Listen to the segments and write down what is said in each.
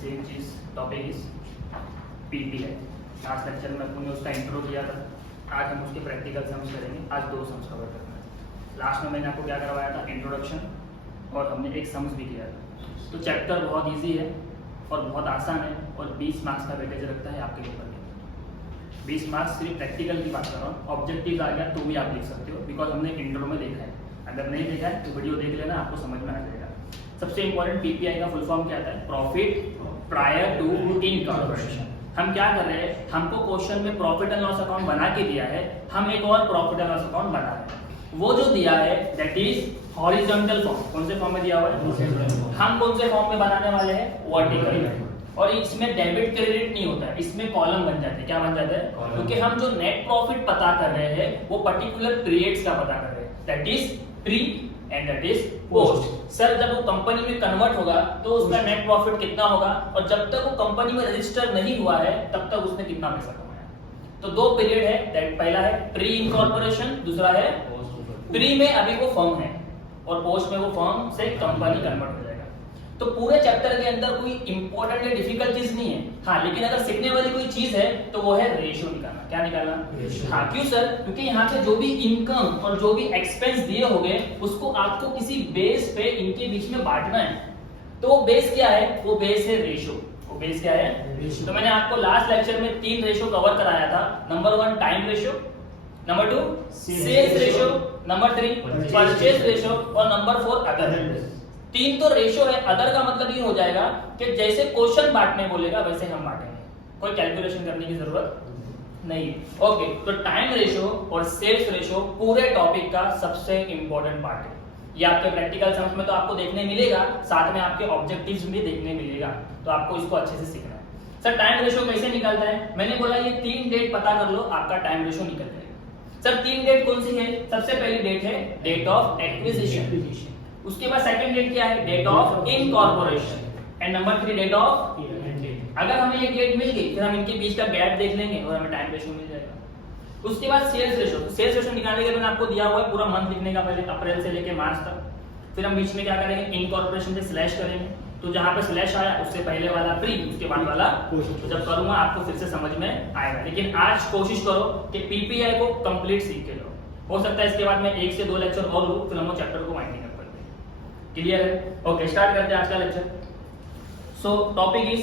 Same चीज topic is PPI. Last lecture में अपने उसका इंट्रो किया था, आज हम उसके प्रैक्टिकल सम्स करेंगे। आज 2 सम्स कवर करना है। लास्ट में मैंने आपको क्या करवाया था, इंट्रोडक्शन, और हमने एक सम्स भी किया था। तो चैप्टर बहुत ईजी है और बहुत आसान है और 20 मार्क्स का वेटेज रखता है आपके पेपर में। 20 मार्क्स सिर्फ प्रैक्टिकल की बात कर रहा हूँ, ऑब्जेक्टिव आ गया तो भी आप लिख सकते हो, बिकॉज हमने इंट्रो में देखा है। अगर नहीं देखा है तो वीडियो देख लेना, आपको समझ में आ जाएगा। सबसे इंपॉर्टेंट पीपीआई का फुल फॉर्म क्या आता है, प्रॉफिट प्रायर टू इनकॉर्पोरेशन। हम क्या कर रहे हैं, हमको क्वेश्चन में प्रॉफिट एंड लॉस अकाउंट बना के दिया है, हम एक और प्रॉफिट एंड लॉस अकाउंट बना रहे हैं। वो जो दिया है दैट इज हॉरिजॉन्टल फॉर्म। कौन से फॉर्म में दिया हुआ है, हम कौन से फॉर्म में बनाने वाले हैं, वर्टिकल। और इसमें डेबिट क्रेडिट नहीं होता है, इसमें कॉलम बन जाते हैं। क्या बन जाता है, क्योंकि हम जो नेट प्रॉफिट पता कर रहे हैं वो पर्टिकुलर पीरियड्स का पता कर रहे हैं, that is pre and that is post. Sir जब वो कंपनी में कन्वर्ट होगा तो उसका नेट प्रॉफिट कितना होगा, और जब तक वो कंपनी में रजिस्टर नहीं हुआ है तब तक उसने कितना पैसा कमाया। तो 2 पीरियड है, दैट पहला है प्री इनकॉर्पोरेशन, दूसरा है प्री में अभी वो फर्म है और पोस्ट में वो फर्म से कंपनी कन्वर्ट हो जाएगा। तो पूरे चैप्टर के अंदर कोई इंपॉर्टेंट या डिफिकल्ट चीज नहीं है। हाँ, लेकिन अगर सीखने वाली कोई चीज है तो वो है रेशियो निकालना। क्या निकालना, हाँ, क्यों सर, क्योंकि यहाँ पे जो भी इनकम और जो भी एक्सपेंस दिए होंगे उसको आपको किसी बेस पे इनके बीच में बांटना है। तो वो बेस क्या है, वो बेस है रेशियो। वो बेस क्या है, तो मैंने आपको लास्ट लेक्चर में 3 रेशियो कवर कराया था। Number 1 time ratio, number 2 sales ratio, number 3 purchase ratio और नंबर 4 अदर। 3 तो रेशियो है, अदर का मतलब ये हो जाएगा कि जैसे क्वेश्चन बांटने बोलेगा वैसे हम बांटेंगे, कोई कैलकुलेशन करने की जरूरत नहीं है। ओके, तो टाइम रेशियो और सेल्स रेशियो पूरे टॉपिक का सबसे इंपॉर्टेंट पार्ट है। ये आपके प्रैक्टिकल सम्स में तो आपको देखने मिलेगा, साथ में आपके ऑब्जेक्टिव्स भी देखने मिलेगा, तो आपको इसको अच्छे से सीखना है। सर टाइम रेशियो कैसे निकलता है, मैंने बोला ये 3 डेट पता कर लो, आपका टाइम रेशियो निकल जाएगा। सर 3 डेट कौन सी है, सबसे पहली डेट है डेट ऑफ एक्विजिशन, उसके बाद सेकंड डेट क्या है, date of incorporation, and number 3 date of. अगर हमें ये डेट मिल गई फिर हम इनके बीच का गैप देख लेंगे और हमें टाइम रेशियो मिल जाएगा। उसके बाद सेल्स रेशियो, सेल्स रेशियो निकालने के लिए मैंने आपको दिया हुआ है पूरा मंथ लिखने का, पहले अप्रैल से लेके मार्च तक। फिर हम बीच में क्या करेंगे, इनकॉर्पोरेशन से स्लैश करेंगे, तो जहां पे स्लैश आया उससे पहले वाला प्री, उसके बाद वाला पोस्ट। तो जब करूंगा आपको फिर से समझ में आएगा, लेकिन आज कोशिश करो कि पीपीआई को कंप्लीट सीख के लो। हो सकता है इसके बाद मैं 1 से 2 लेक्चर और लूं, फिर हम चैप्टर को वाइंडिंग अप करते हैं। क्लियर है, ओके, स्टार्ट करते हैं आज का lecture. So topic is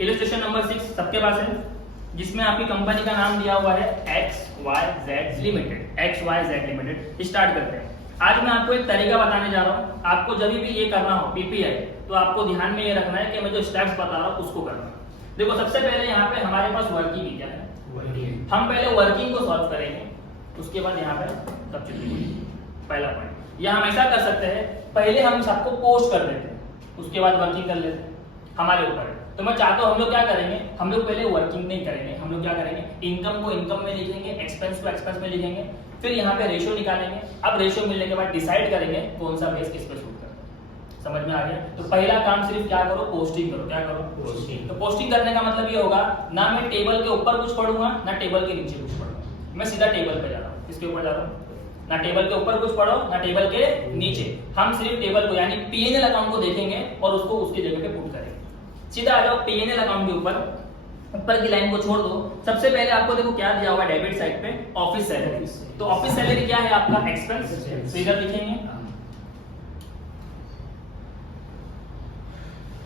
illustration number 6 सबके पास है, जिसमें आपकी कंपनी का नाम दिया हुआ है XYZ limited. XYZ limited, start करते हैं। आज मैं आपको एक तरीका बताने जा रहा हूं, आपको जब भी ये करना हो पीपीआई तो आपको ध्यान में ये रखना है कि मैं जो स्टेप्स बता रहा हूं उसको करना है। देखो सबसे पहले यहाँ पे हमारे पास वर्किंग क्या है, हम पहले वर्किंग को सॉल्व करेंगे, उसके बाद यहाँ पे सब्स्टिट्यूट। पहला पॉइंट यह हम ऐसा कर सकते हैं, पहले हम सबको पोस्ट कर देते हैं, उसके बाद वर्किंग कर लेते हैं, हमारे ऊपर है। तो मैं चाहता हूं हम लोग क्या करेंगे, हम लोग पहले वर्किंग नहीं करेंगे, हम लोग क्या करेंगे, इनकम को इनकम में लिखेंगे, एक्सपेंस को एक्सपेंस में लिखेंगे, फिर यहाँ पे रेशियो निकालेंगे। अब रेशियो मिलने के बाद डिसाइड करेंगे कौन सा बेस किस पे सूट करता है। समझ में आ गया, तो पहला काम सिर्फ क्या करो, पोस्टिंग करो। क्या करो, पोस्टिंग। तो पोस्टिंग करने का मतलब ये होगा, ना मैं टेबल के ऊपर कुछ पढ़ूंगा ना टेबल के नीचे कुछ पढ़ूंगा, मैं सीधा टेबल पे जा रहा हूँ। किसके ऊपर जा रहा हूँ, ना टेबल के ऊपर कुछ पढ़ो ना टेबल के नीचे, हम सिर्फ टेबल को यानी पीएनएल अकाउंट को देखेंगे और उसको उसकी जगह पे पुट करेंगे। सीधा आ जाओ पीएनएल अकाउंट के ऊपर की लाइन को छोड़ दो। सबसे पहले आपको देखो क्या दिया हुआ है डेबिट साइड पे, ऑफिस सैलरी। तो ऑफिस सैलरी क्या है आपका, एक्सपेंस। तो इधर लिखेंगे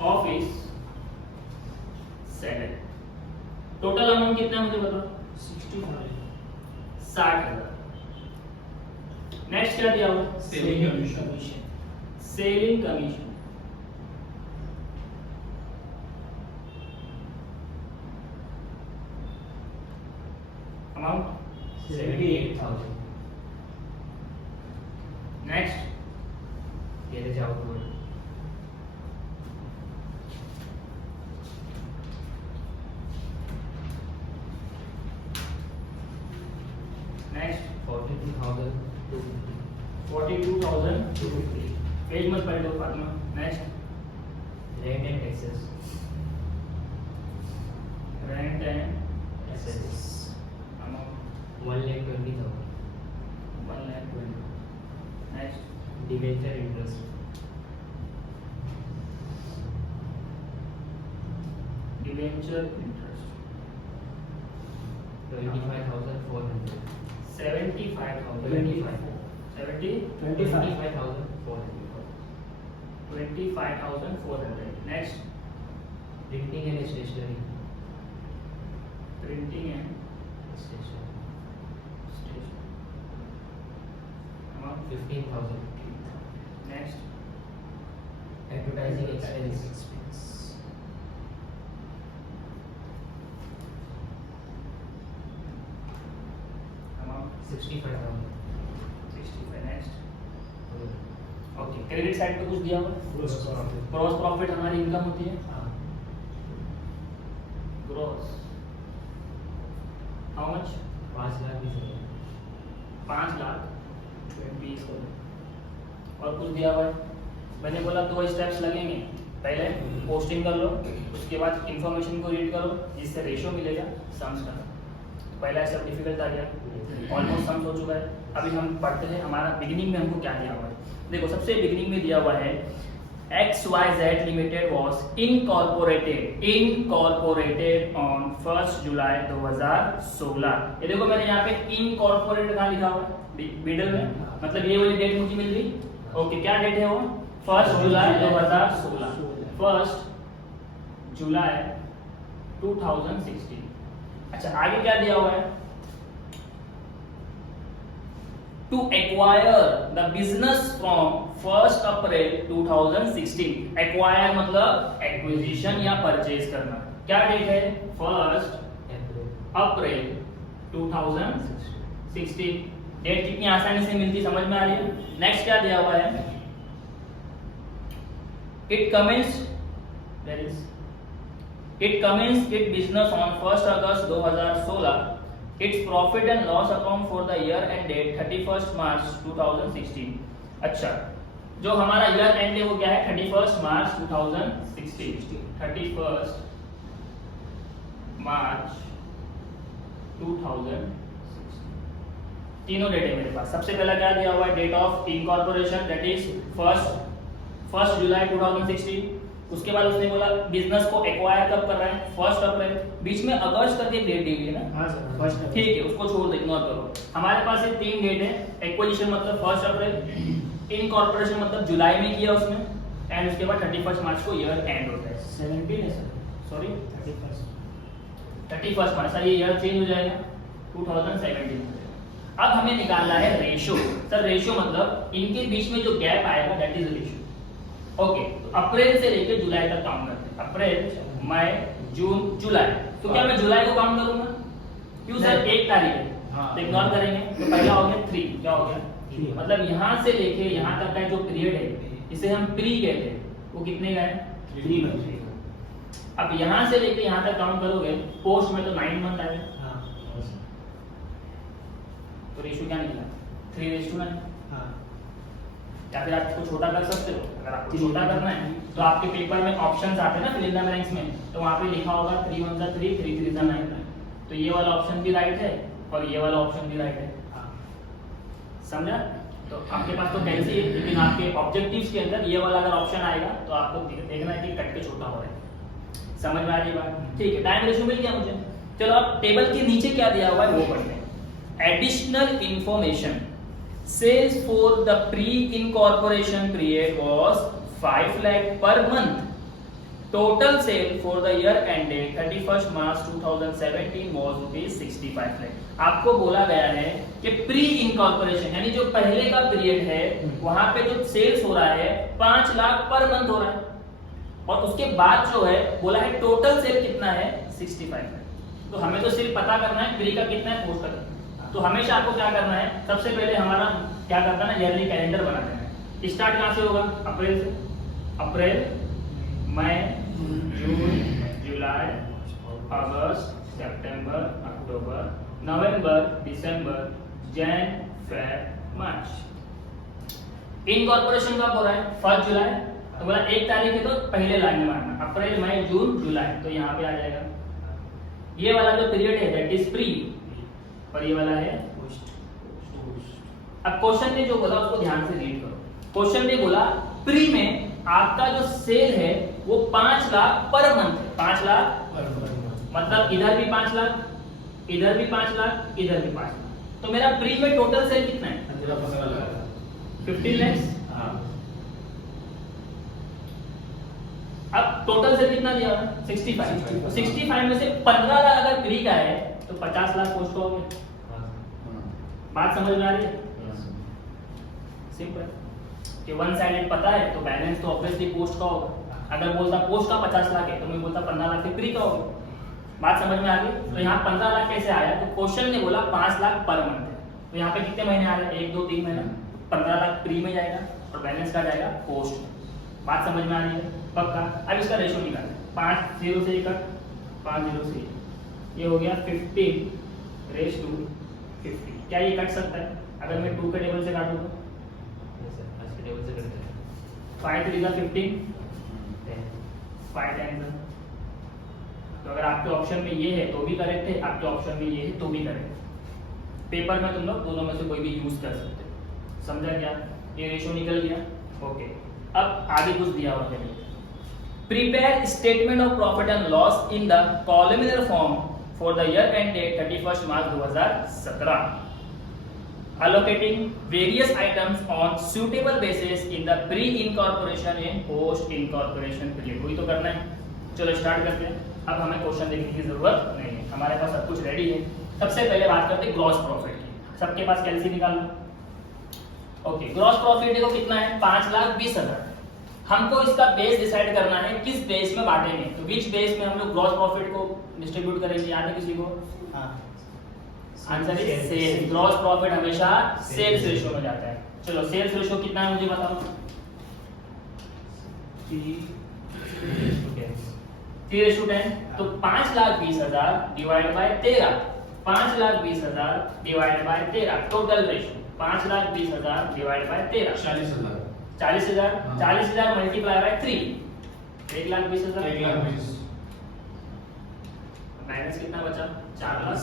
ऑफिस सैलरी। टोटल अमाउंट कितना मुझे बताओ, 60,000। नेक्स्ट क्या दिया हुआ, selling commission. Selling commission amount 78,000। Next ये ले जाओ बोल। नेक्स्ट 42,250। 42,250। पेज मत पढ़ लो Fatima. Next rent and taxes. Rent and taxes amount 1,20,000। 1,20,000। Next debenture interest debenture interest 25,400. 75,000 25,400 next Printing and stationery. Printing and Stationery. Station 15,000. Next Advertising expense. 65,000. 65 next okay credit side पे कुछ दिया हुआ Gross profit. ग्रॉस प्रॉफिट हमारी income होती है हाँ. Gross how much 5,20,000. 5 lakh 20 और कुछ दिया हुआ है मैंने बोला 2 स्टेप्स लगेंगे पहले पोस्टिंग कर लो उसके बाद इंफॉर्मेशन को रीड करो जिससे रेशियो मिलेगा सम्स का पहला स्टेप डिफिकल्ट आ गया ऑलमोस्ट सम्स हो चुका है अभी हम पढ़ते हैं हमारा बिगिनिंग में हमको क्या दिया हुआ है देखो सबसे बिगिनिंग में दिया हुआ है XYZ Limited was incorporated on 1st July 2016 ये देखो मैंने यहाँ पे incorporated कहाँ लिखा हुआ है मिडल में मतलब ये वाली डेट मुझे मिल गई ओके क्या डेट है वो 1st जुलाई 2016 1st जुलाई 2016 अच्छा आगे क्या दिया हुआ है to acquire the business from 1st April 2016 acquire मतलब acquisition या purchase करना क्या डेट है 1st April 2016 डेट कितनी आसानी से मिलती समझ में आ रही है नेक्स्ट क्या दिया हुआ है it commenced its business on 1st August 2016 its profit and loss account for the year ended 31st March 2016 अच्छा जो हमारा ईयर एंड है वो क्या है 31st मार्च 2016 31st मार्च 2016 तीनों डेट है मेरे पास सबसे पहला क्या दिया हुआ है date of incorporation that is first July 2016 उसके बाद उसने बोला बिजनेस को एक्वायर कब कर रहा है 1st अप्रैल बीच में अगस्त करके डेट दी है ना हाँ सर फर्स्ट ठीक है उसको छोड़ दो इग्नोर करो हमारे पास ये 3 डेट है एक्विजिशन मतलब 1st अप्रैल इनकॉर्पोरेशन मतलब जुलाई में किया उसने एंड उसके बाद 31st मार्च को ईयर एंड होता है 17 है सर सॉरी 31st 31st मार्च सर ये ईयर चेंज हो जाएगा 2017 अब हमें निकालना है रेशियो सर रेशियो मतलब इनके बीच में जो गैप आएगा दैट इज रेशियो ओके तो अप्रैल से लेकर जुलाई तक काउंट करते हैं अप्रैल मई जून जुलाई तो क्या मैं जुलाई को काउंट करूंगा क्यों सर 1 तारीख है हाँ। तो इग्नोर करेंगे तो पहला हो गया 3 क्या हो गया Three। मतलब यहाँ से लेके यहाँ तक का जो पीरियड है इसे हम प्री कहते हैं वो कितने का है 3 मंथ अब यहाँ से लेके यहाँ तक काउंट करोगे पोस्ट में तो 9 मंथ आएगा हाँ तो रेशियो क्या निकला 3:9 हाँ या फिर आप इसको छोटा कर सकते हो अगर आपको छोटा करना है तो आपके पेपर में ऑप्शंस आते हैं ना फिल इन द ब्लैंक्स में तो वहां पे लिखा होगा 3 1 3 3 3 9 तो ये वाला ऑप्शन भी राइट है और ये वाला ऑप्शन भी राइट है हाँ समझा तो आपके पास तो कैंसी है लेकिन आपके ऑब्जेक्टिव्स के अंदर ये वाला अगर ऑप्शन आएगा तो आपको देखना है कि कट के छोटा हो रहा है समझ में आ रही बात ठीक है टाइम रेशियो मिल गया मुझे चलो अब टेबल के नीचे क्या दिया हुआ है वो पढ़ते हैं additional information sales for the pre-incorporation period was 5 lakh per month. Total sale for the year ended 31st March 2017 was rupees 65 lakh. आपको बोला गया है कि प्री इनकॉर्पोरेशन यानी जो पहले का पीरियड है वहां पे जो सेल्स हो रहा है 5 लाख पर मंथ हो रहा है और उसके बाद जो है बोला है टोटल सेल कितना है 65 लाख. तो हमें तो सिर्फ पता करना है प्री का कितना है पोस्ट का कितना है. तो हमेशा आपको क्या करना है सबसे पहले हमारा क्या करना है ईयरली कैलेंडर बना देना है. स्टार्ट कहां से होगा अप्रैल से अप्रैल मई जून जुलाई अगस्त सितंबर अक्टूबर नवंबर दिसंबर जन फेब मार्च. इनकॉर्पोरेशन कब हो रहा है 1 जुलाई तो बोला 1 तारीख है तो पहले लाइन में मारना अप्रैल मई जून जुलाई तो यहाँ पे आ जाएगा. ये वाला जो पीरियड है दैट इज प्री और ये वाला है पोस्ट. अब क्वेश्चन ने जो बोला उसको ध्यान से रीड करो. क्वेश्चन ने बोला प्री में आपका जो सेल है वो 5 लाख पर मंथ है। 5 लाख मतलब इधर भी 5 लाख, इधर भी 5 लाख, इधर भी 5 लाख। तो मेरा प्री में टोटल सेल कितना है? 15 lakhs। अब टोटल सेल कितना दिया हुआ है? 65। तो 65 में से 15 लाख अगर प्री का है तो 50 लाख पोस्ट का हो गया। बात समझ में आ रही है? सिंपल कि वन साइडेड पता है तो बैलेंस तो ऑब्वियसली पोस्ट का होगा। अगर बोलता पोस्ट का 50 लाख है तो मैं बोलता 15 लाख प्री का होगा। बात समझ में आ गई? तो यहाँ 15 लाख कैसे आया? तो क्वेश्चन ने बोला 5 लाख पर मंथ है, तो यहाँ पे कितने महीने आ रहे हैं? 1 2 3 महीने। 15 लाख प्री में जाएगा और बैलेंस का जाएगा पोस्ट में। बात समझ में आ रही है? पक्का। अब इसका रेशो निकालें। 5 0 से 1 5 0 से ये हो गया 15:50। क्या ये कट सकता है? अगर मैं 2 के टेबल से काटूं तो 5 3 का 15, 5 10 का। तो अगर आपके ऑप्शन में ये है तो भी करेक्ट है, आपके ऑप्शन में ये है तो भी करेक्ट है। पेपर में तुम लोग दोनों में से कोई भी यूज कर सकते हो। समझा क्या? ये रेशो निकल गया। ओके, अब आगे कुछ दिया हुआ है। Prepare statement of profit and loss in the columnar form for the year end date 31 March 2017, allocating various items on suitable basis in the pre-incorporation and post-incorporation period। वही तो करना है। चलो स्टार्ट करते हैं। अब हमें क्वेश्चन देखने की जरूरत नहीं है, हमारे पास सब कुछ रेडी है। सबसे पहले बात करते हैं ग्रॉस प्रॉफिट की। सबके पास कैलसी निकाल लो। ओके, ग्रॉस प्रॉफिट देखो कितना है? 5,20,000। हमको इसका बेस डिसाइड करना है, किस बेस में बांटेंगे। तो विच बेस में हम लोग ग्रॉस प्रॉफिट को डिस्ट्रीब्यूट करेंगे? याद है किसी को? हाँ, answer is sales. Gross profit हमेशा सेल्स रेशियो में जाता है। चलो सेल्स रेशियो कितना है मुझे बताओ। 3:10। तो 5,20,000 divide by 13। 5,20,000 divide by 13 total ratio. 5,20,000 divide by 13 40,000। 40,000 multiply by 3 1,20,000। 1,20,000। Minus कितना बचा? 4 लाख।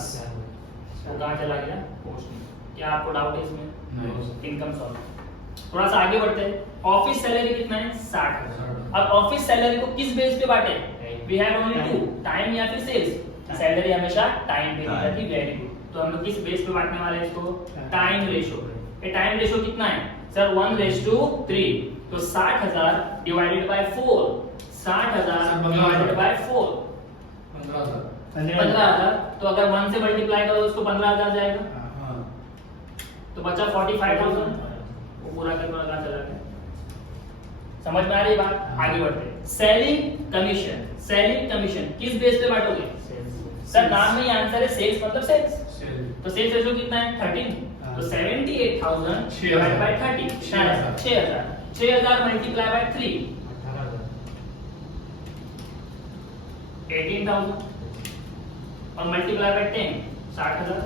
वो कहाँ चला गया? पोस्ट में। क्या आपको डाउट है इसमें? Income solve. थोड़ा सा आगे बढ़ते हैं। ऑफिस सैलरी कितना है? 60,000। अब ऑफिस सैलरी को किस बेस पे बांटे? वी हैव ओनली 2, टाइम या फिर सेल्स। सैलरी हमेशा टाइम पे दी जाती है। Very good. तो हम लोग किस बेस पे बांटने वाले हैं इसको? टाइम रेशियो पे। ये टाइम रेशियो कितना है सर? 1:3। तो 60,000 डिवाइडेड बाय 4। 60,000 divided by 4 15,000। तो अगर 1 से मल्टीप्लाई करो उसको 15,000 जाएगा। तो बचा 45,000। वो पूरा करके लगा चला गया। समझ में आ रही बात? आगे बढ़ते हैं। Selling commission. सेलिंग कमीशन किस बेस पे बांटोगे? सर नाम में ही आंसर है सेल्स मतलब सेल्स। तो सेल्स रेशियो कितना है? 13। तो 78,000 डिवाइड बाय 30 6,000। 6,000 मल्टीप्लाई बाय 3 18,000 और मल्टीप्लाई बाय 10 60,000।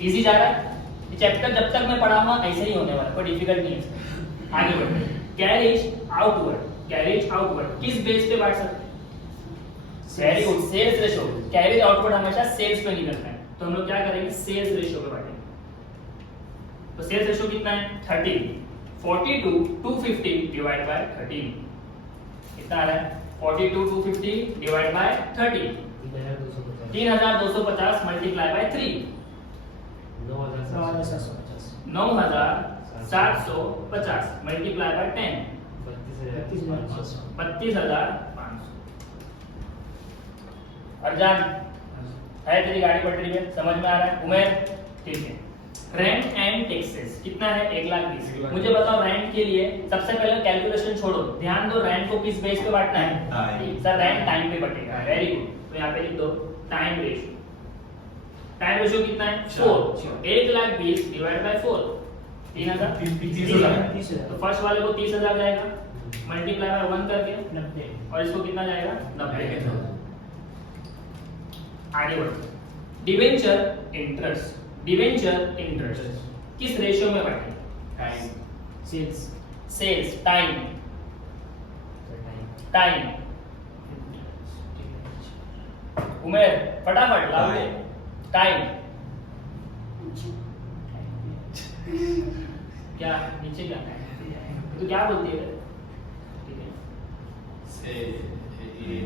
इजी जा रहा है ये चैप्टर। जब तक मैं पढ़ाऊंगा ऐसे ही होने वाला, कोई डिफिकल्ट नहीं है। आगे बढ़ते हैं। Carriage outward. कैरेज आउटवर्ड किस बेस पे बांट सकते हैं? Very good, sales ratio. Carriage outward हमेशा सेल्स पे निकलता है, तो हम लोग क्या करेंगे? सेल्स रेशियो पे बांटेंगे। तो सेल्स रेशियो कितना है? 13। 42 250 डिवाइड बाय 13 कितना आ रहा है? 42 250 divide by 30 3,250 multiply by 3 9,750 multiply by 10 32,500। अर्जान है तेरी गाड़ी पटरी पे? समझ में आ रहा है? उमेर ठीक है। रेंट एंड टैक्सेस कितना है? 1,20,000। मुझे बताओ रेंट के लिए सबसे पहले कैलकुलेशन छोड़ो, ध्यान दो रेंट को किस बेस पे बांटना है? सर रेंट टाइम पे बटेगा। Very good. तो यहाँ पे लिख दो टाइम रेशियो। टाइम रेशियो कितना है? 4। 1,20,000 डिवाइड बाय 4 3,000। तो फर्स्ट वाले को 30,000 जाएगा मल्टीप्लाई बाय 1 करके 90 और इसको कितना जाएगा? 90। आगे बढ़ते हैं। Debenture interest. डिवेंचर इंटरेस्ट किस रेशियो में बांटे? Time. Sales. Sales time. Time. Umer फटाफट लाओ। टाइम क्या नीचे क्या? तो क्या बोलती है? से ये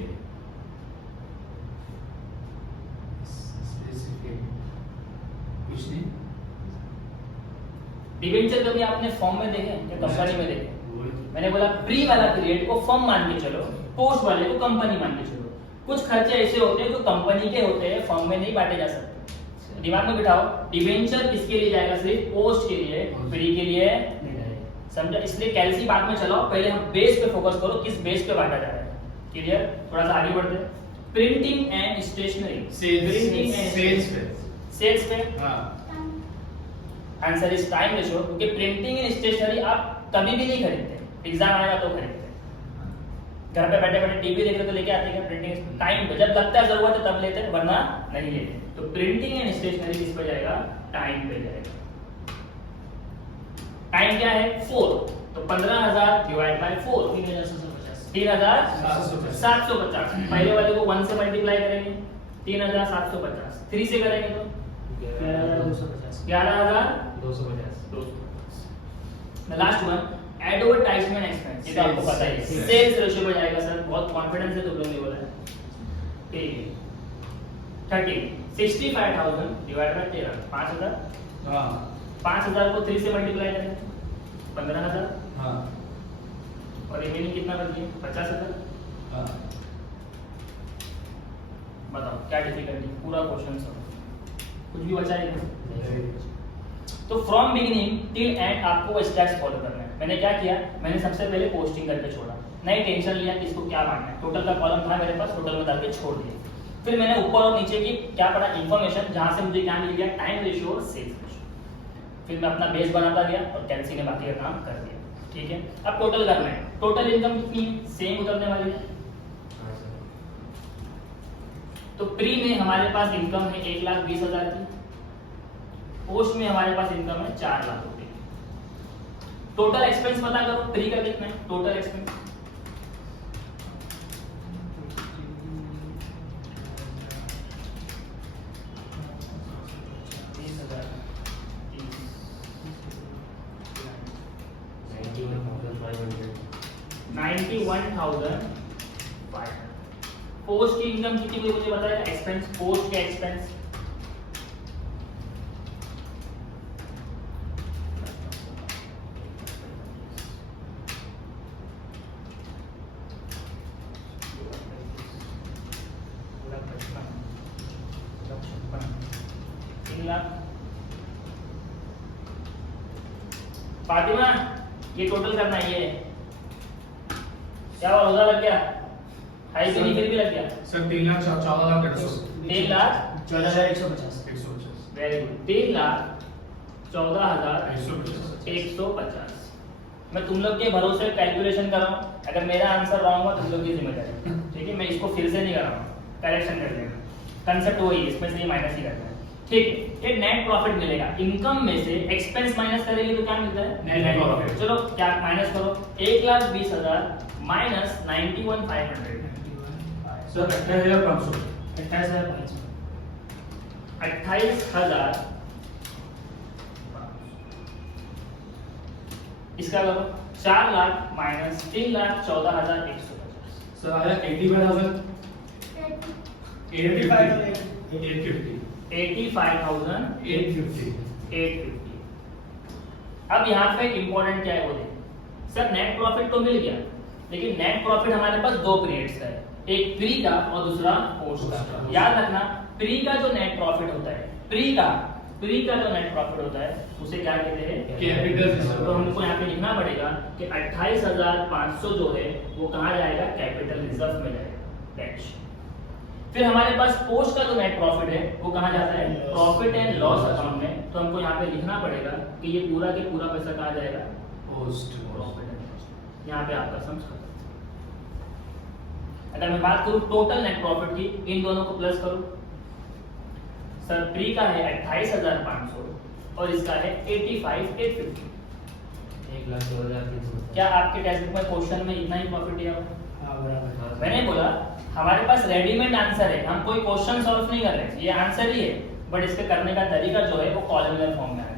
स्पेसिफिक कुछ नहीं डिबेंचर कभी आपने फॉर्म में देखे या कंपनी में देखे? वही मैंने बोला प्री वाला पीरियड को फर्म मान के चलो, पोस्ट वाले को कंपनी मान के चलो। कुछ खर्चे ऐसे होते हैं जो कंपनी के होते हैं, फर्म में नहीं बांटे जा सकते। दिमाग में बिठाओ, डिबेंचर किसके लिए जाएगा? सिर्फ पोस्ट के लिए, प्री के लिए नहीं जाएगा। समझा? इसलिए कैलसी बाद में चलाओ, पहले हम बेस पे फोकस करो, किस बेस पे बांटा जा रहा है। क्लियर? थोड़ा सा आगे बढ़ते हैं। Printing and stationery, printing and sales पे सेल्स पे हाँ आंसर इज टाइम रेशियो, क्योंकि प्रिंटिंग एंड स्टेशनरी आप कभी भी नहीं खरीदते, एग्जाम आएगा तो खरीदते। घर पे बैठे बैठे टीवी देख रहे तो लेके आते हैं प्रिंटिंग, टाइम पे जब लगता है जरूरत है तब लेते हैं, वरना नहीं लेते। तो प्रिंटिंग एंड स्टेशनरी किस पे जाएगा? टाइम पे जाएगा। टाइम क्या है? 4, तो 15,000 डिवाइड बाय 4, 3,750। पहले वाले को 1 से मल्टीप्लाई करेंगे, 3,750, 3 से करेंगे तो 11,250। लास्ट वन एडवर्टाइजमेंट एक्सपेंस, ये तो आपको पता ही है, सेल्स रेशियो पे जाएगा सर, बहुत कॉन्फिडेंस से तुम लोगों ने बोला है। ठीक है, 30 65,000 डिवाइड बाय 13, 5,000। हाँ 5,000 को 3 से मल्टीप्लाई करें 15,000, हाँ और रिमेनिंग कितना बच गया? 50,000। हाँ बताओ क्या डिफिकल्टी? पूरा क्वेश्चन सॉल्व, कुछ भी बचा है क्या? तो फ्रॉम बिगिनिंग टिल एंड आपको वो स्टेप्स फॉलो करना है। मैंने क्या किया? मैंने सबसे पहले पोस्टिंग करके छोड़ा, नहीं टेंशन लिया कि इसको क्या मानना है, टोटल का कॉलम था मेरे पास, टोटल में डाल के छोड़ दिया। फिर मैंने ऊपर और नीचे की क्या पढ़ा? इन्फॉर्मेशन, जहां से मुझे क्या मिल गया? टाइम रेशियो और सेल्स रेशियो। फिर मैं अपना बेस बनाता गया और कैलसी ने बाकी का काम कर दिया। ठीक है, अब टोटल करना है। टोटल इनकम कितनी है? सेम उतरने वाली है। तो प्री में हमारे पास इनकम है 1,20,000 की, पोस्ट में हमारे पास इनकम है 4 लाख रुपए। टोटल एक्सपेंस पता करो, प्री का कितना है टोटल एक्सपेंस? पोस्ट की इनकम कितनी हुई मुझे बताया? एक्सपेंस, पोस्ट के एक्सपेंस फातिमा, ये टोटल करना है। ये क्या हुआ? रोजा लग गया? हाई भी नहीं, फिर भी लग गया। सर 3,14,150 3,14,150। 150 very good, 3,14,150। मैं तुम लोग के भरोसे कैलकुलेशन कर रहा हूँ, अगर मेरा आंसर रॉन्ग हुआ तुम लोग की जिम्मेदारी। ठीक है, मैं इसको फिर से नहीं कर रहा हूँ, करेक्शन कर लेना। कंसेप्ट वही है, इसमें से ये माइनस ही करना है। ठीक है, ये नेट प्रॉफिट मिलेगा। इनकम में से एक्सपेंस माइनस करेंगे तो क्या मिलता है? Net profit. चलो क्या माइनस करो, 1,20,000 माइनस 91,500। सर 28,500 28,000 इसका करो 4 लाख माइनस 3,14,150। सर आया 85,000 85,850। अब यहाँ पे इंपॉर्टेंट क्या है वो देखो। सर नेट प्रॉफिट तो मिल गया, लेकिन नेट प्रॉफिट हमारे पास 2 पीरियड्स का है, एक प्री का और दूसरा पोस्ट का। याद रखना, प्री का जो नेट प्रॉफिट होता है, प्री का जो नेट प्रॉफिट होता है उसे क्या कहते हैं? कैपिटल। तो हमको यहाँ पे लिखना पड़ेगा कि 28,500 जो है वो कहाँ जाएगा? कैपिटल रिजर्व में जाएगा। डैश। फिर हमारे पास पोस्ट का जो नेट प्रॉफिट है वो कहाँ जाता है? प्रॉफिट एंड लॉस अकाउंट में। तो हमको यहाँ पे लिखना पड़ेगा कि ये पूरा के पूरा पैसा कहाँ जाएगा? पोस्ट। Profit and loss. यहाँ पे आपका सम खत्म। अगर मैं बात करूँ टोटल नेट प्रॉफिट की, इन दोनों को प्लस करो। सर प्री का है 28,500 और इसका है 85,850। 1,02,300। क्या आपके टेक्स्ट बुक में क्वेश्चन में इतना ही प्रॉफिट दिया हुआ? हाँ बराबर। मैंने बोला हमारे पास रेडीमेड आंसर है, हम कोई क्वेश्चन सॉल्व नहीं कर रहे, ये आंसर ही है, बट इसके करने का तरीका जो है वो कॉलमनर फॉर्म में आ गया।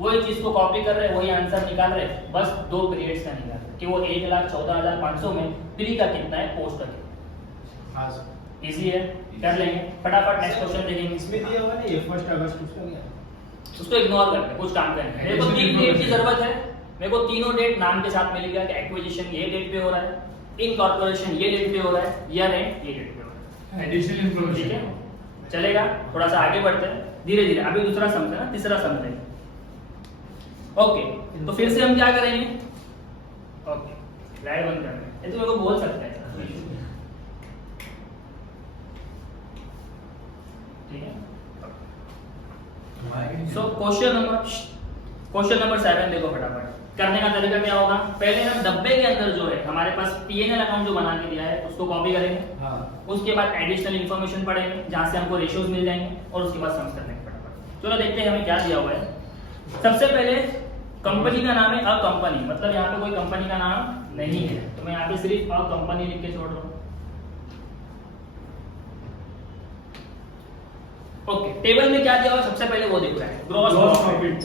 वही चीज को कॉपी कर रहे हैं, वही आंसर निकाल रहे हैं, बस 2 पीरियड्स का निकाल रहे हैं। कि वो 1,14,500 में प्री का कितना है, पोस्ट का कितना हाँ सर. है. इजी है, कर लेंगे फटाफट. नेक्स्ट क्वेश्चन देखेंगे. इसमें दिया हुआ ना ये 1 अगस्त उसका क्या? उसको इग्नोर करते हैं, कुछ काम करेंगे. मेरे को 3 डेट की जरूरत है. मेरे को तीनों डेट नाम के साथ मिल गया कि एक्विजिशन ये डेट पे हो रहा है, इनकॉर्पोरेशन ये डेट पे हो रहा है, ईयर एंड ये डेट पे हो रहा है. Additional ठीक information. है, चलेगा. थोड़ा सा आगे बढ़ते हैं धीरे धीरे. अभी दूसरा समझे ना, तीसरा समझे. ओके, तो फिर से हम क्या करेंगे. ओके, स्लाइड बंद कर. ये तो मेरे को बोल सकते हैं. ठीक है. सो क्वेश्चन नंबर 7 देखो फटाफट. करने का तरीका क्या होगा, पहले हम डब्बे के अंदर जो है हमारे पास पीएनएल अकाउंट जो बना के दिया है उसको कॉपी करेंगे. हाँ. उसके बाद एडिशनल इंफॉर्मेशन पढ़ेंगे जहां से हमको रेशियोज मिल जाएंगे और उसके बाद सम्स करने फटाफट. चलो देखते हैं हमें क्या दिया हुआ है. सबसे पहले कंपनी का नाम है अ कंपनी, मतलब यहाँ पे कोई कंपनी का नाम नहीं है, तो मैं यहाँ पे सिर्फ अ कंपनी लिख के छोड़ रहा हूँ. ओके, टेबल में क्या दिया हुआ है सबसे पहले वो दिख रहा है. Gross profit.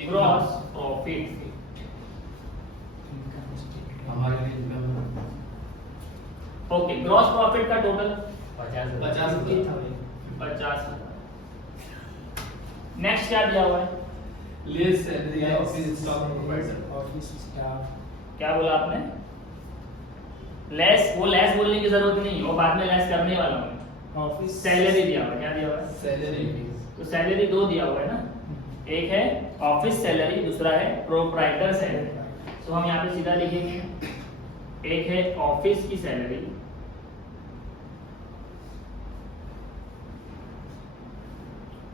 Gross profit. हमारे लिए इनकम ओके, ग्रॉस प्रॉफिट का टोटल 50,000. 50,000. नेक्स्ट क्या दिया हुआ है, less salary office staff provider. Office staff. क्या बोला आपने, लेस. वो लेस बोलने की जरूरत नहीं, वो बाद में लेस करने वाला हूँ. ऑफिस सैलरी दिया हुआ है, क्या दिया हुआ है, सैलरी. तो सैलरी 2 दिया हुआ है ना. एक है ऑफिस सैलरी, दूसरा है प्रोप्राइटर सैलरी. तो हम यहाँ पे सीधा लिखेंगे, एक है ऑफिस की सैलरी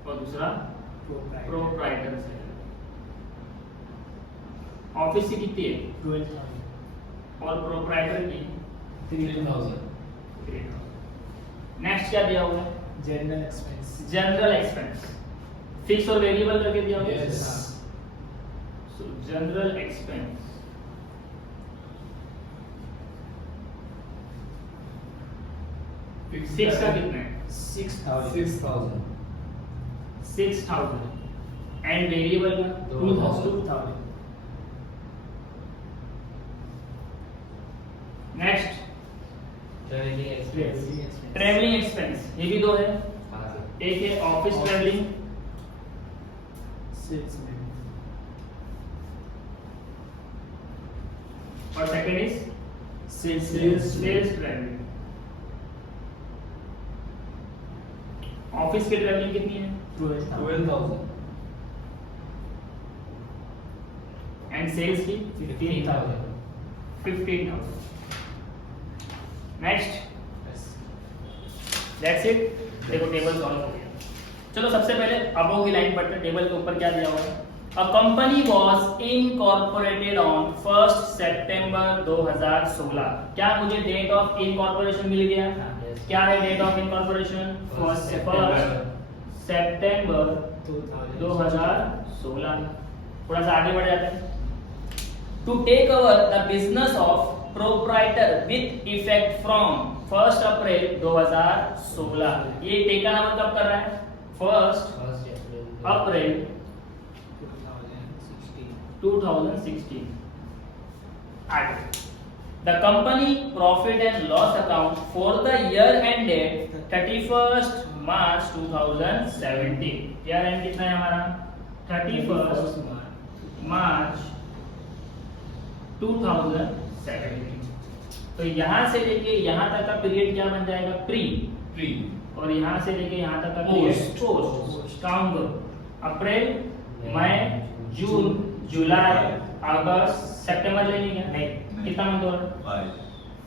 और दूसरा प्रोप्राइटर सैलरी. ऑफिस की कितनी है 12,000. और प्रोप्राइटर की 3,000. 3,000. नेक्स्ट क्या दिया हुआ है, general expense. General expense. Fix और वेरिएबल करके दिया हुआ है. Yes. सो जनरल एक्सपेंस फिक्स का कितना है 6,000. 6,000. 6,000 एंड वेरिएबल का 2,000. 2,000. Next travelling expense. Travelling expense, ये भी 2 है. हाँ सर. एक है ऑफिस ट्रैवलिंग सेल्समैन. और second is sales. Sales travelling. Office की ट्रैवलिंग कितनी है 12,000. 12,000. एंड सेल्स की 15,000. 15,000. Next that's it. देखो टेबल सॉल्व हो गया. चलो सबसे पहले अबव की लाइन पढ़ते हैं. टेबल के ऊपर क्या दिया हुआ है, a company was incorporated on 1 सितंबर 2016. क्या मुझे डेट ऑफ इनकॉर्पोरेशन मिल गया, क्या है डेट ऑफ इनकॉर्पोरेशन 1 सितंबर 2016. थोड़ा सा आगे बढ़ जाते हैं. To take over the business of proprietor with effect from 1 April 2016. ये टेका नाम कब कर रहा है 1 अप्रैल 2016. आगे the company profit and loss account for the year ended 31 March 2017. Year and कितना है हमारा 31 मार्च 2017. तो यहां से लेके यहां तक का पीरियड क्या बन जाएगा प्री, Pre. और यहां से लेके यहां तक का पीरियड पोस्ट. काउंट करो, अप्रैल, मई, जून, जुलाई, अगस्त, सितंबर ले लेंगे. नहीं, कितना मंथ हो रहा है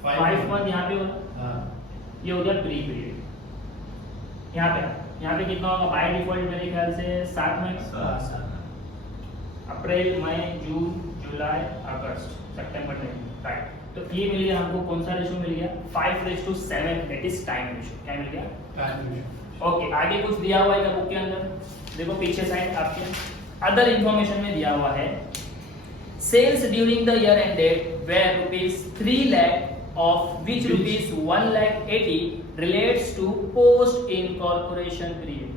5 मंथ. यहाँ पे हो रहा है, हाँ. ये हो गया प्री पीरियड. यहाँ पे कितना होगा बाय डिफॉल्ट मेरे ख्याल से 7 महीने. अप्रैल, मई, जून, जुलाई, अगस्त, सितंबर नहीं. राइट. तो ये मिल गया हमको, कौन सा रेशियो मिल गया 5:7. That is time ratio. क्या मिल गया. Time. ओके, आगे कुछ दिया हुआ है क्या बुक के अंदर, देखो पीछे साइड आपके अदर इंफॉर्मेशन में दिया हुआ है. Sales during the year ended where ₹3 lakh of which ₹1,80,000 relates to post incorporation period.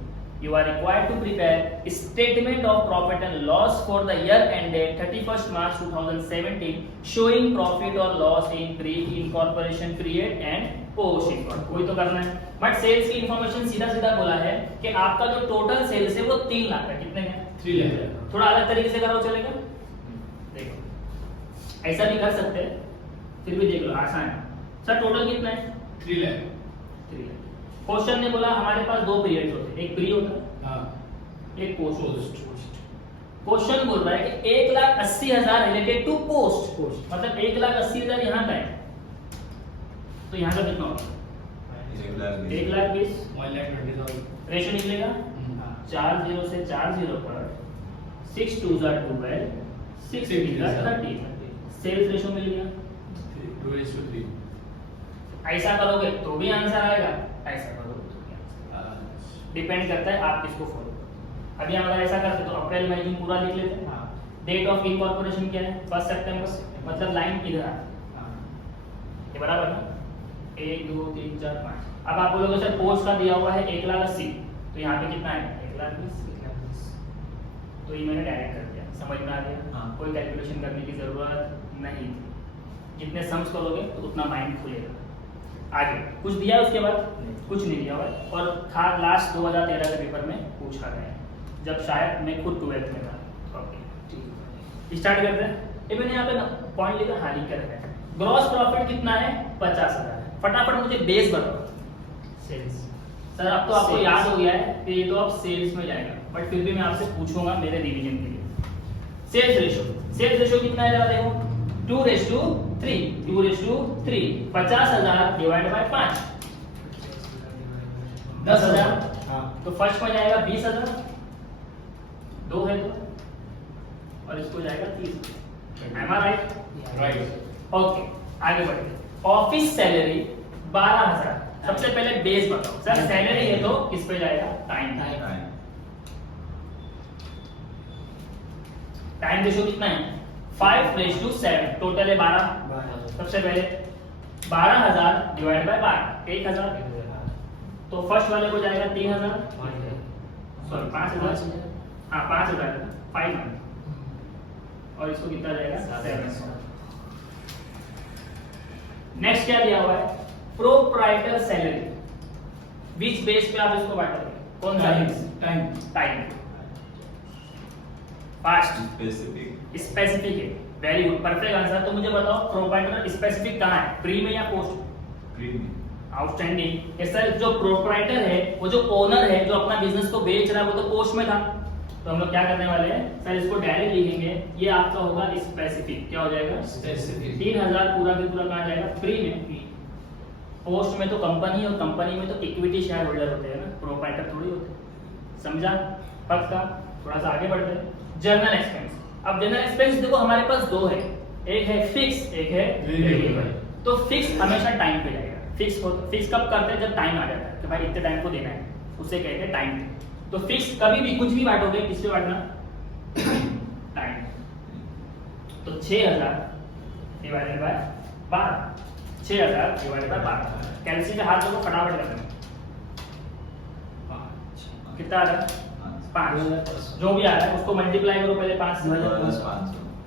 you are required to prepare statement of profit and loss for the year ended 31st March 2017 showing profit or loss in pre-incorporation period and post incorporation। कोई तो करना है, but sales की information सीधा सीधा बोला है कि आपका जो टोटल सेल्स है वो 3 लाख है। कितने हैं? 3 lakh। थोड़ा अलग तरीके से करो चलेगा? देखो ऐसा भी कर सकते हैं, फिर भी देख लो आसान है। सर टोटल कितना है? 3 lakh। 3 लाख। क्वेश्चन ने बोला हमारे पास 2 पीरियड्स होते हैं, एक प्री होता है, हाँ। एक पोस्ट। क्वेश्चन बोल रहा है कि 1,80,000 रिलेटेड टू पोस्ट, मतलब 1,80,000 यहाँ का है, तो यहाँ का कितना होगा? 1,20,000। 1,20,000। रेशियो निकलेगा 40 से 40 पर 6 2 12 6 30 सेल्स रेशियो मिल गया। 2:3। ऐसा करोगे तो भी आंसर आएगा, ऐसा करोगे तो भी आंसर, डिपेंड करता है आप किसको फॉलो करो। अभी हम अगर ऐसा करते तो अप्रैल मई जून पूरा लिख लेते हैं। डेट ऑफ इनकॉर्पोरेशन क्या है? 1 सितंबर, मतलब लाइन इधर आ, ये बराबर ना? 1 2 3 4 5। अब आप बोलोगे सर पोस्ट का दिया हुआ है 1,80,000, तो यहाँ पे कितना है? 1,20,000। तो ये मैंने डायरेक्ट कर दिया, समझ में आ गया? हाँ। कोई कैलकुलेशन करने की जरूरत नहीं थी। जितने सम्स करोगे तो उतना माइंड खुलेगा। आगे कुछ दिया है उसके बाद? कुछ नहीं दिया हुआ है, और था लास्ट 2013 के पेपर में पूछा गया है, जब शायद मैं खुद 12th में था। ओके स्टार्ट करते हैं। ये मैंने यहाँ पे ना पॉइंट लिखा, हाँ लिख कर रखा है। ग्रॉस प्रॉफिट कितना है? 50,000। फटाफट मुझे बेस बताओ। सेल्स। सर अब तो आपको याद हो गया है कि ये तो अब सेल्स में जाएगा, बट फिर भी मैं आपसे पूछूंगा मेरे रिवीजन के लिए। सेल्स रेशियो कितना है? जरा देखो 2:3। 2:3 50,000 डिवाइड बाय 5 10,000। हाँ। तो फर्स्ट में जाएगा 20,000, 2 है तो, और इसको जाएगा 30,000। एम आई राइट? राइट। ओके आगे बढ़ते। Office salary 12,000। सबसे पहले बेस बताओ सर, सैलरी है तो किस पे जाएगा? टाइम। टाइम रेशियो कितना है? 5:7। टोटल है 12। सबसे पहले 12,000 डिवाइड बाय 12 1,000, तो फर्स्ट वाले को जाएगा 3,000, सॉरी 5,000, हाँ 5,000 500, और इसको कितना जाएगा? 700। नेक्स्ट क्या दिया हुआ है? Proprietor salary. विच बेस पे आप इसको बांटोगे? कौन सा? टाइम। फास्ट स्पेसिफिक है। Very good, perfect answer. तो मुझे बताओ प्रोप्राइटर स्पेसिफिक कहाँ है, प्री में या पोस्ट? आउटस्टैंडिंग। सर जो प्रोप्राइटर है, वो जो ओनर है, जो अपना बिजनेस को बेच रहा है, वो तो पोस्ट में था। तो हम लोग क्या करने वाले हैं सर, इसको डायरेक्ट लिखेंगे। ये आपका होगा स्पेसिफिक। क्या हो जाएगा? स्पेसिफिक। 3,000 पूरा के पूरा कहाँ जाएगा? प्री में। पोस्ट में तो कंपनी, और कंपनी में तो इक्विटी शेयर होल्डर होते हैं ना, प्रोप्राइटर थोड़ी होते। समझा? पक्का? थोड़ा सा आगे बढ़ते हैं। Journal expense. अब जनरल एक्सपेंस देखो हमारे पास 2 है, एक है फिक्स, एक है वेरिएबल। तो फिक्स हमेशा टाइम पे जाएगा। फिक्स कब करते हैं? जब टाइम आ जाता है कि भाई इतने टाइम को देना है, उसे कहते हैं टाइम। तो फिक्स कभी भी कुछ भी बांटोगे, किस पे बांटना? टाइम। तो 6,000 डिवाइडेड बाय 12, 6,000 डिवाइडेड बाय 12। कैलसी पे हाथ रखो, फटाफट कर देना। कितना आ रहा है? 5। जो भी आ रहा है उसको मल्टीप्लाई करो पहले 5 से।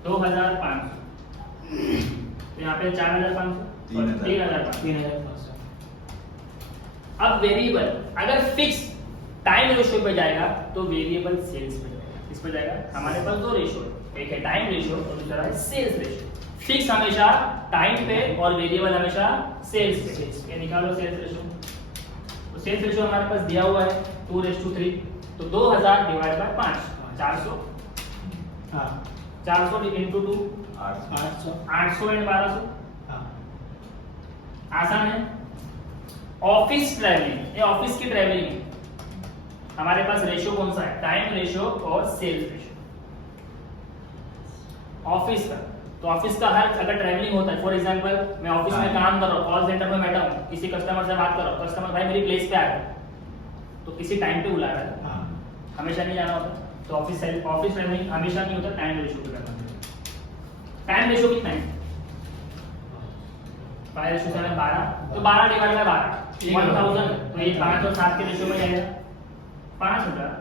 2,500। यहाँ पे 4,500, 3,500। अब वेरिएबल, अगर फिक्स टाइम रेशियो पे जाएगा तो वेरिएबल सेल्स पे जाएगा। किस पे जाएगा? हमारे पास 2 रेशियो है, एक है टाइम रेशियो और दूसरा है सेल्स रेशियो। फिक्स हमेशा टाइम पे और वेरिएबल हमेशा सेल्स पे। ये निकालो सेल्स रेशियो। तो सेल्स रेशियो हमारे पास दिया हुआ है 2:3। तो 2,000 डिवाइड बाय 5 400। हाँ 400 इंटू 2 800 एंड 1200। आसान है। ऑफिस ट्रैवलिंग, ये ऑफिस की ट्रैवलिंग है। हमारे पास रेशियो कौन सा है? टाइम रेशियो और सेल्स रेशियो। ऑफिस का, तो ऑफिस का हर अगर ट्रैवलिंग होता है, फॉर एग्जांपल मैं ऑफिस में काम कर रहा हूँ, कॉल सेंटर में बैठा हूँ, किसी कस्टमर से बात कर रहा हूँ, कस्टमर भाई मेरी प्लेस पे आ गया, तो किसी टाइम पे बुला रहा है, हमेशा नहीं जाना होता। तो ऑफिस ट्रैवलिंग हमेशा नहीं होता, टाइम रेशियो पे करना होता। टाइम रेशियो कितना है? 5:7 12, तो 12 डिवाइड बाय 12 1000, तो ये 5 और 7 के रेशियो में जाएगा। 5,000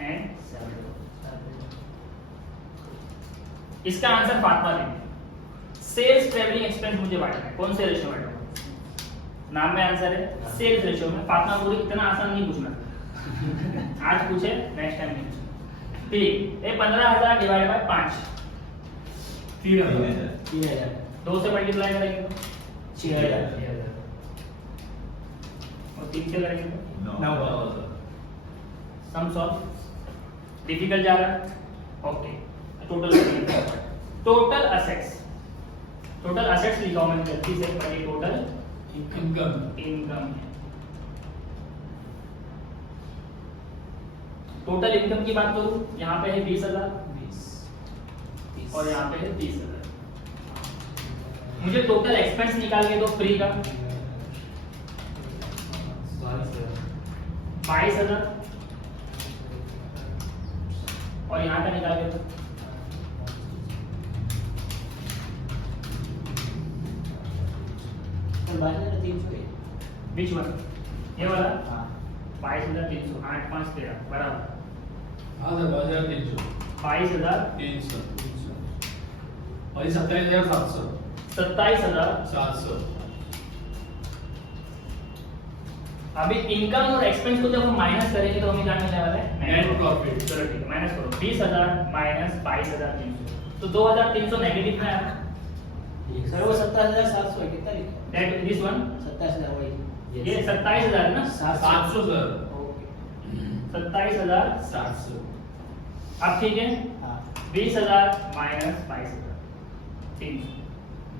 एंड 7,000। इसका आंसर फातिमा देंगे। सेल्स ट्रेवलिंग एक्सपेंस मुझे बांटना है, कौन से रेशियो में बांटूंगा? नाम में आंसर है सेल्स रेशियो में। फातिमा को इतना आसान नहीं पूछना, आज पूछे नेक्स्ट टाइम नहीं पूछे। ठीक, ये 15,000 डिवाइड बाय 5, 3,000 3,000 2 से मल्टीप्लाई करेंगे तो 6,000 और 3 से करेंगे तो 9,000 सम सॉल्व। डिफिकल्ट जा रहा है? Okay, total assets, total assets लिखा हूं मैंने गलती से, पर ये टोटल इनकम इनकम है। टोटल इनकम की बात करूं, यहाँ पे है 20,000 20 और यहाँ पे है 30,000। मुझे टोटल एक्सपेंस निकाल के दो फ्री का, 22,000 और यहाँ का निकाल के दो, तो बाजार 300 है। बीच में ये वाला हाँ 22,300, 8 5 13 बराबर हाँ सर 22,300 22,000 300 और ये 27,700 27,000। 700 अभी इनकम और एक्सपेंस को जब हम माइनस करेंगे तो हमें क्या मिलने वाला है? Net profit. चलो ठीक है, माइनस करो 20,000 माइनस 22,300, तो 2,300 नेगेटिव में आया। सर वो 27,700 है, कितना लिखा? दैट दिस वन 27,000 वही। ये 27,000 है ना? 700 सर ओके 27,000। 700 अब ठीक है, हाँ 20,000 माइनस 22,300,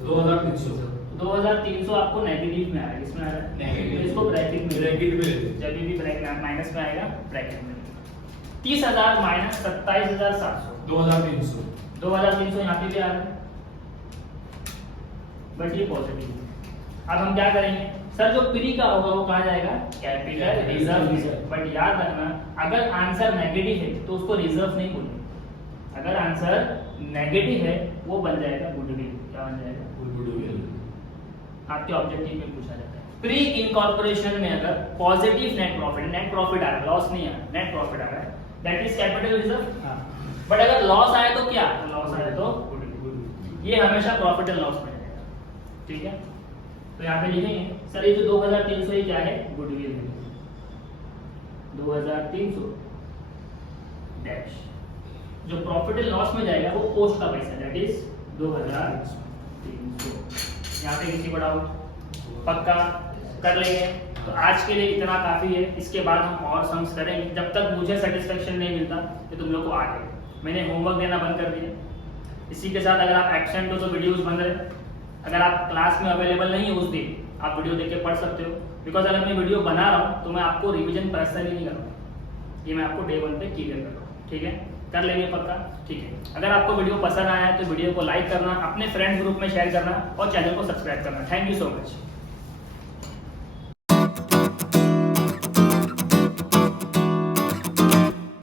2,300 2,300 आपको नेगेटिव में आएगा, इसमें आ रहा है नेगेटिव। तो इसको ब्रैकेट में ब्रैकेट में ले लो। जब भी ब्रैकेट माइनस में आएगा ब्रैकेट में 30,000 माइनस 27,700, 2,300 2,300 यहाँ पे भी आ रहा है, बट ये पॉजिटिव है। अब हम क्या करेंगे सर, जो प्री का होगा वो कहा जाएगा कैपिटल रिजर्व। बट याद रखना, अगर आंसर नेगेटिव है तो उसको रिजर्व नहीं बोलेंगे, अगर आंसर नेगेटिव है वो बन जाएगा गुडविल। क्या बन जाएगा? गुडविल। आपके ऑब्जेक्टिव में पूछा जाता है। प्री इनकॉर्पोरेशन में अगर पॉजिटिव नेट प्रॉफिट आ रहा है, लॉस नहीं आ रहा, नेट प्रॉफिट आ रहा है, दैट इज कैपिटल रिजर्व। हाँ बट अगर लॉस आए तो क्या? लॉस आए तो गुडविल। ये हमेशा प्रॉफिट एंड लॉस में रहेगा, ठीक है? तो यहाँ पे लिखेंगे सर ये जो 2,300 ये क्या है? गुडविल है, 2,300 डैश। जो प्रॉफिट एंड लॉस में जाएगा वो पोस्ट का पैसा, दैट इज 2,300। यहाँ पे किसी को डाउट? पक्का कर लेंगे। तो आज के लिए इतना काफी है, इसके बाद हम और सम्स करेंगे जब तक मुझे सेटिस्फेक्शन नहीं मिलता कि तुम लोग को आ गए। मैंने होमवर्क देना बंद कर दिया। इसी के साथ अगर आप एब्सेंट हो तो वीडियोस बंद रहे, अगर आप क्लास में अवेलेबल नहीं है उस दिन आप वीडियो देख के पढ़ सकते हो, बिकॉज अगर मैं वीडियो बना रहा हूँ तो मैं आपको रिवीजन पर्सनली नहीं कर रहा हूँ, ये मैं आपको डे 1 पे क्लियर कर रहा हूँ, ठीक है? कर लेंगे पक्का, ठीक है? अगर आपको वीडियो पसंद आया है तो वीडियो को लाइक करना, अपने फ्रेंड्स ग्रुप में शेयर करना और चैनल को सब्सक्राइब करना। Thank you so much.